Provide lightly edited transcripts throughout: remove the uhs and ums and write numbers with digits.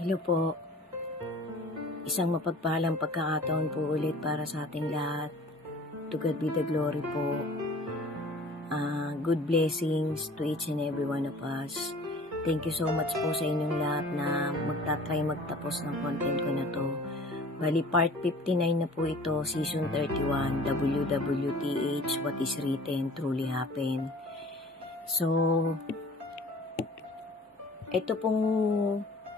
Hello po. Isang mapagpalang pagkakataon po ulit para sa ating lahat. To God be the glory po. Good blessings to each and every one of us. Thank you so much po sa inyong lahat na magtatry magtapos ng content ko na to. Bali, part 59 na po ito, season 31, WWTH, What is Written Truly Happened. So, ito pong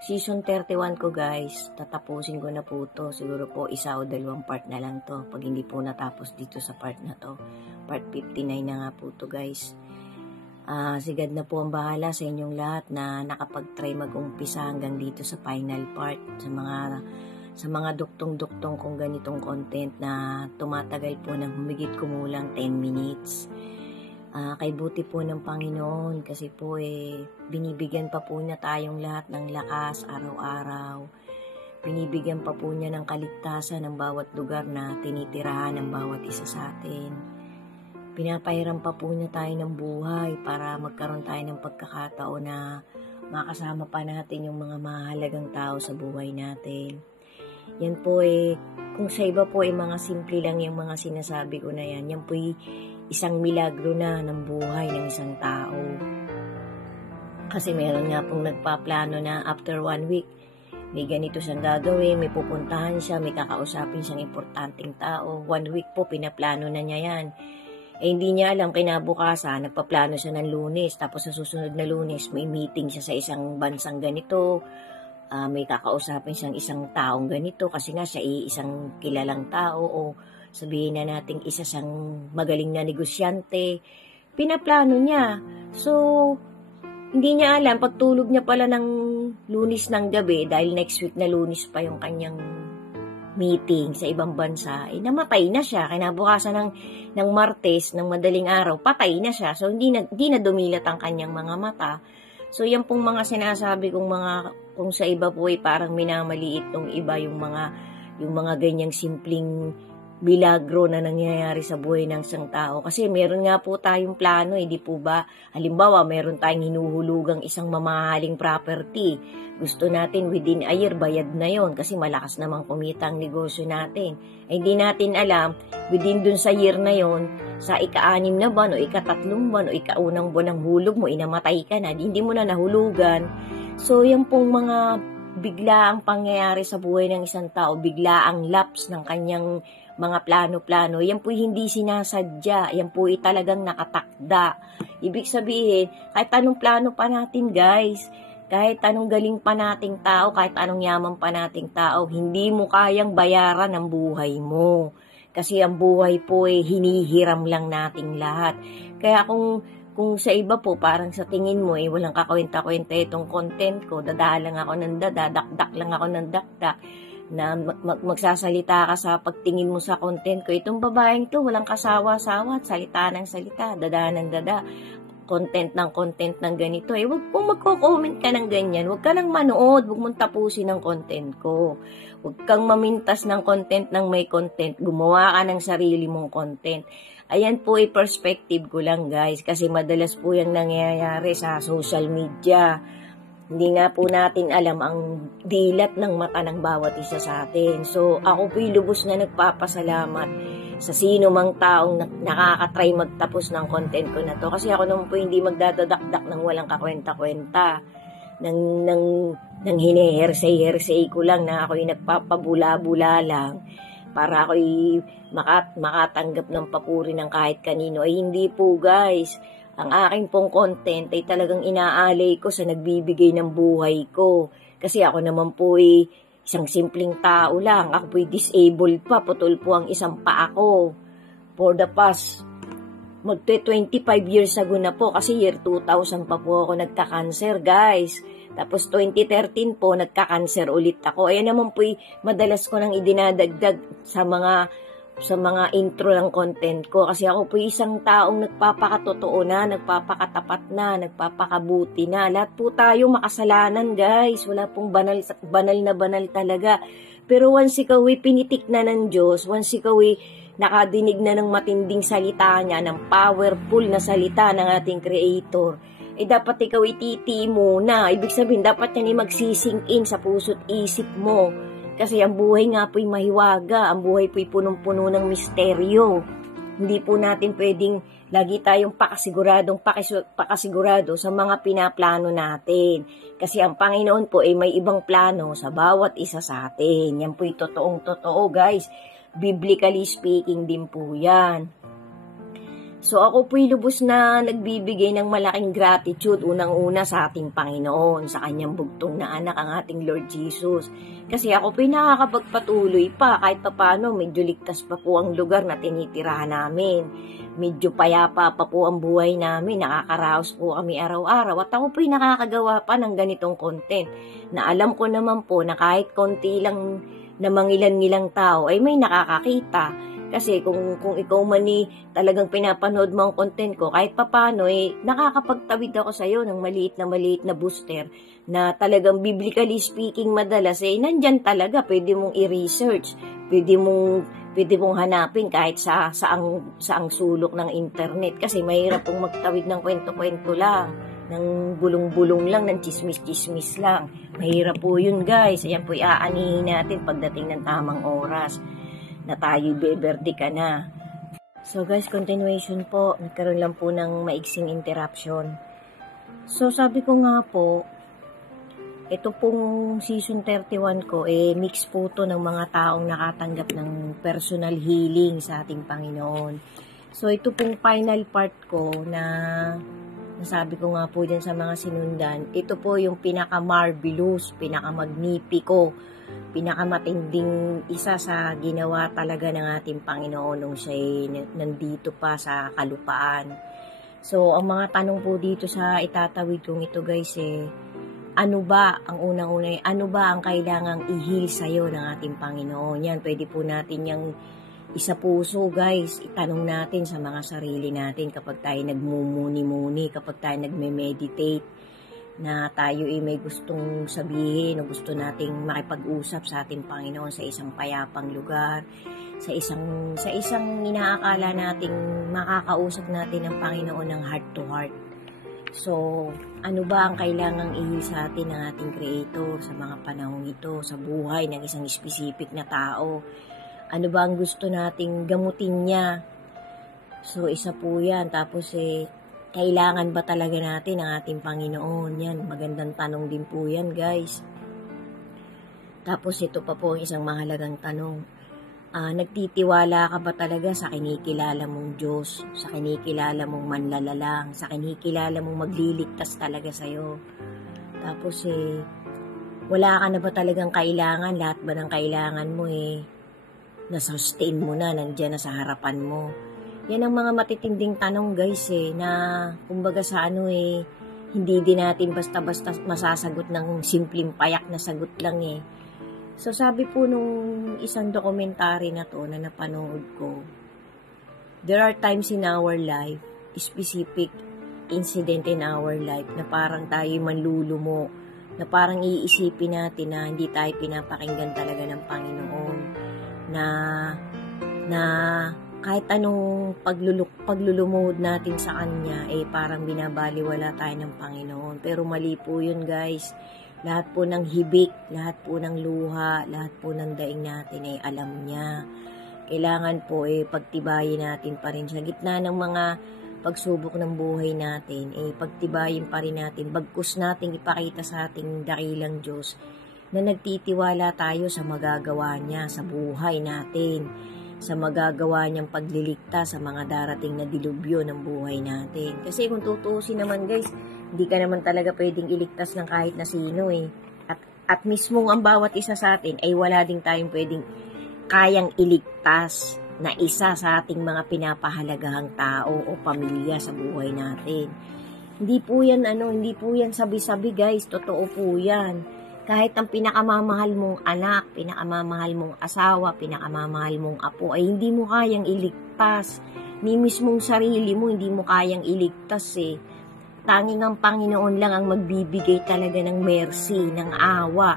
season 31 ko guys, tatapusin ko na po to. Siguro po isa o dalawang part na lang to pag hindi po natapos dito sa part na to. Part 59 na nga po to guys. Sigad na po ang bahala sa inyong lahat na nakapag-try mag-umpisa hanggang dito sa final part. Sa mga duktong-duktong kong ganitong content na tumatagal po ng humigit kumulang 10 minutes. Kay buti po ng Panginoon kasi po binibigyan pa po niya tayong lahat ng lakas araw-araw. Binibigyan pa po niya ng kaligtasan ng bawat lugar na tinitirahan ng bawat isa sa atin. Pinapahiram pa po niya tayo ng buhay para magkaroon tayo ng pagkakataon na makasama pa natin yung mga mahalagang tao sa buhay natin. Yan po kung sa iba po mga simple lang yung mga sinasabi ko na yan. Yan po isang milagro na ng buhay ng isang tao. Kasi meron nga pong nagpaplano na after 1 week, may ganito siyang gagawin, may pupuntahan siya, may kakausapin siyang importanteng tao. 1 week po, pinaplano na niya yan. Hindi niya alam, kinabukasan, nagpaplano siya ng Lunes, tapos sa susunod na Lunes, may meeting siya sa isang bansang ganito, may kakausapin siyang isang taong ganito, kasi nga siya isang kilalang tao, o sabihin na natin isa siyang magaling na negosyante. Pinaplano niya. So, hindi niya alam, pagtulog niya pala ng Lunes ng gabi, dahil next week na Lunes pa yung kanyang meeting sa ibang bansa, namatay na siya. Kinabukasan ng Martes, ng madaling araw, patay na siya. So, hindi na dumilat ang kanyang mga mata. So, yan pong mga sinasabi kong kung sa iba po parang minamaliit tong iba yung mga ganyang simpleng milagro na nangyayari sa buhay ng isang tao. Kasi meron nga po tayong plano, di po ba? Halimbawa, meron tayong hinuhulugang isang mamahaling property. Gusto natin within a year, bayad na yon kasi malakas namang kumita ang negosyo natin. Hindi natin alam, within dun sa year na yon, sa ika-6 na buwan o ika-3 buwan o ika-1 buwan ng hulog mo, inamatay ka na, hindi mo na nahulugan. So, yan pong mga bigla ang pangyayari sa buhay ng isang tao, bigla ang lapse ng kanyang mga plano-plano, yan po'y hindi sinasadya, yan po'y talagang nakatakda. Ibig sabihin, kahit anong plano pa natin guys, kahit anong galing pa nating tao, kahit anong yaman pa nating tao, hindi mo kayang bayaran ang buhay mo. Kasi ang buhay po hinihiram lang nating lahat. Kaya kung sa iba po, parang sa tingin mo walang kakwenta-kwenta itong content ko, dadalang ako ng dakdak lang ako ng dakdak, na magsasalita ka sa pagtingin mo sa content ko. Itong babaeng to, walang kasawa-sawa, salita ng salita, dada ng dada, content ng ganito. Huwag pong magko-comment ka ng ganyan, huwag ka nang manood, huwag mong tapusin ang content ko. Huwag kang mamintas ng content ng may content, gumawa ka ng sarili mong content. Ayan po perspective ko lang guys, kasi madalas po yung nangyayari sa social media. Hindi nga po natin alam ang dilat ng mata ng bawat isa sa atin. So, ako po'y lubos na nagpapasalamat sa sino mang taong nakakatry magtapos ng content ko na to. Kasi ako naman po hindi magdadadakdak ng walang kakwenta-kwenta. Nang hine-hersay ko lang na ako'y nagpapabula-bula lang para ako'y makatanggap ng papuri ng kahit kanino. Ay hindi po guys. Ang aking pong content ay talagang inaalay ko sa nagbibigay ng buhay ko. Kasi ako naman po isang simpleng tao lang. Ako po disabled pa. Putol po ang isang paa ko. For the past 25 years ago na po. Kasi year 2000 pa po ako nagka-cancer guys. Tapos 2013 po nagka-cancer ulit ako. Ayan naman po madalas ko nang idinadagdag sa mga intro ng content ko. Kasi ako po isang taong nagpapakatotoo na, nagpapakatapat na, nagpapakabuti na. Lahat po tayo makasalanan guys. Wala pong banal na banal talaga. Pero once ikaw pinitik na ng Diyos, once ikaw nakadinig na ng matinding salita niya, ng powerful na salita ng ating Creator, dapat ikaw ititi muna. Ibig sabihin, dapat yan magsisink in sa puso't isip mo. Kasi ang buhay nga po'y mahiwaga, ang buhay po'y punong-puno ng misteryo. Hindi po natin pwedeng lagi tayong pakasigurado sa mga pinaplano natin. Kasi ang Panginoon po ay may ibang plano sa bawat isa sa atin. Yan po'y totoong-totoo, guys. Biblically speaking din po yan. So ako po'y lubos na nagbibigay ng malaking gratitude unang-una sa ating Panginoon, sa kanyang bugtong na anak, ang ating Lord Jesus. Kasi ako po'y nakakapagpatuloy pa kahit paano medyo ligtas pa po ang lugar na tinitirahan namin. Medyo payapa pa po ang buhay namin, nakakaraos po kami araw-araw at ako po'y nakakagawa pa ng ganitong content na alam ko naman po na kahit konti lang na mangilan-ngilang tao ay may nakakakita. Kasi kung ikaw man talagang pinapanood mo ang content ko, kahit papano nakakapagtawid ako sa iyo ng maliit na booster na talagang biblically speaking madalas nandyan talaga, pwede mong i-research, pwede mong hanapin kahit sa ang sulok ng internet kasi mahirap pong magtawid ng kwento-kwento lang, ng bulong-bulong lang, ng chismis-chismis lang. Mahirap po yun, guys. Ayan po iaanihin natin pagdating ng tamang oras na tayo beberde ka na. So guys, continuation po. Nagkaroon lang po ng maiksing interruption. So sabi ko nga po, ito pong season 31 ko, mix po to ng mga taong nakatanggap ng personal healing sa ating Panginoon. So ito pong final part ko na nasabi ko nga po dyan sa mga sinundan, ito po yung pinaka-marvelous, pinaka-magnipiko, pinakamatinding isa sa ginawa talaga ng ating Panginoon nung siya nandito pa sa kalupaan. So, ang mga tanong po dito sa itatawid kong ito, guys, ano ba ang unang-una, ano ba ang kailangang i-heal sa'yo ng ating Panginoon? Yan, pwede po natin yung isa puso, guys, itanong natin sa mga sarili natin kapag tayo nagmumuni-muni, kapag tayo nagme-meditate, na tayo may gustong sabihin o gusto nating makipag-usap sa ating Panginoon sa isang payapang lugar, sa isang inaakala nating makakausap natin ng Panginoon ng heart to heart. So, ano ba ang kailangang ihil sa atin ng ating Creator sa mga panahong ito, sa buhay ng isang specific na tao? Ano ba ang gusto nating gamutin niya? So, isa po yan. Tapos, kailangan ba talaga natin ang ating Panginoon? Yan, magandang tanong din po yan, guys. Tapos ito pa po isang mahalagang tanong. Nagtitiwala ka ba talaga sa kinikilala mong Diyos, sa kinikilala mong manlalalang, sa kinikilala mong magliligtas talaga sa'yo? Tapos wala ka na ba talagang kailangan? Lahat ba ng kailangan mo na-sustain mo na, nandiyan na sa harapan mo? Yan ang mga matitinding tanong, guys, na kumbaga sa hindi din natin basta-basta masasagot ng simpleng payak na sagot lang So sabi po nung isang dokumentary na to na napanood ko, there are times in our life, specific incident in our life na parang tayo manlulumo, na parang iisipin natin na hindi tayo pinapakinggan talaga ng Panginoon, na kahit anong paglulumuhod natin sa Kanya, parang binabaliwala tayo ng Panginoon. Pero mali po yun, guys. Lahat po ng hibik, lahat po ng luha, lahat po ng daing natin alam niya. Kailangan po pagtibayin natin pa rin sa gitna ng mga pagsubok ng buhay natin. Pagtibayin pa rin natin, bagkus natin ipakita sa ating dakilang Diyos na nagtitiwala tayo sa magagawa niya sa buhay natin, sa magagawa niyang pagliligtas sa mga darating na dilubyo ng buhay natin. Kasi kung tutuusin naman, guys, hindi ka naman talaga pwedeng iligtas ng kahit na sino At mismo ang bawat isa sa atin ay wala din tayong pwedeng kayang iligtas na isa sa ating mga pinapahalagahang tao o pamilya sa buhay natin. Hindi po yan sabi-sabi, guys. Totoo po yan. Kahit ang pinakamamahal mong anak, pinakamamahal mong asawa, pinakamamahal mong apo, ay hindi mo kayang iligtas. Ni mismong sarili mo, hindi mo kayang iligtas Tanging ang Panginoon lang ang magbibigay talaga ng mercy, ng awa,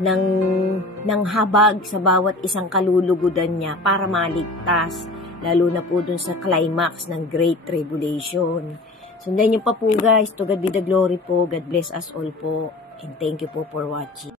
ng habag sa bawat isang kalulugudan niya para maligtas. Lalo na po dun sa climax ng Great Tribulation. Sundan nyo pa po guys. To God be the glory po. God bless us all po. And thank you po for watching.